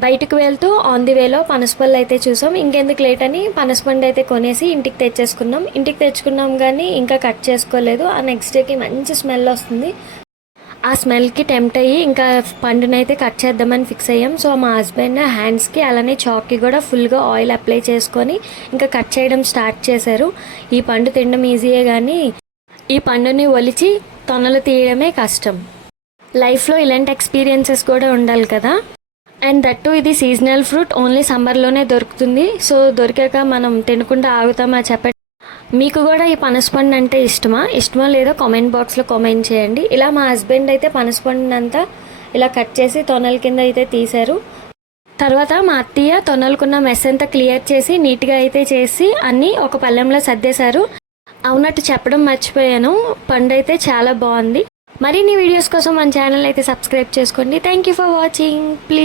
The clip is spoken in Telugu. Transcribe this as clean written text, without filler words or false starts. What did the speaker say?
బయటకు వెళ్తూ ఆన్ ది వేలో పనసపళ్ళు అయితే చూసాం. ఇంకెందుకు లేట్ అని పనసపండు అయితే కొనేసి ఇంటికి తెచ్చేసుకున్నాం. ఇంటికి తెచ్చుకున్నాం కానీ ఇంకా కట్ చేసుకోలేదు. ఆ నెక్స్ట్ డేకి మంచి స్మెల్ వస్తుంది. ఆ స్మెల్కి టెంప్ట్ అయ్యి ఇంకా పండునైతే కట్ చేద్దామని ఫిక్స్ అయ్యాం. సో మా హస్బెండ్ హ్యాండ్స్కి అలానే చాక్కి కూడా ఫుల్గా ఆయిల్ అప్లై చేసుకొని ఇంకా కట్ చేయడం స్టార్ట్ చేశారు. ఈ పండు తినడం ఈజీయే కానీ ఈ పండుని ఒలిచి తొనలు తీయడమే కష్టం. లైఫ్లో ఇలాంటి ఎక్స్పీరియన్సెస్ కూడా ఉండాలి కదా. అండ్ దట్టు ఇది సీజనల్ ఫ్రూట్, ఓన్లీ సమ్మర్లోనే దొరుకుతుంది. సో దొరికాక మనం తినకుండా ఆగుతామా చెప్పండి. మీకు కూడా ఈ పనసపండు అంటే ఇష్టమో లేదో కామెంట్ బాక్స్లో కామెంట్ చేయండి. ఇలా మా హస్బెండ్ అయితే పనసపండు అంతా ఇలా కట్ చేసి తొనల కింద అయితే తీశారు. తర్వాత మా అత్తయ్య తొనలకున్న మెస్ అంతా క్లియర్ చేసి నీట్గా అయితే చేసి అన్నీ ఒక పళ్ళెంలో సర్దేశారు. అవునట్టు చెప్పడం మర్చిపోయాను, పండు అయితే చాలా బాగుంది. మరిన్ని వీడియోస్ కోసం మన ఛానల్ అయితే సబ్స్క్రైబ్ చేసుకోండి. Thank you for watching. Please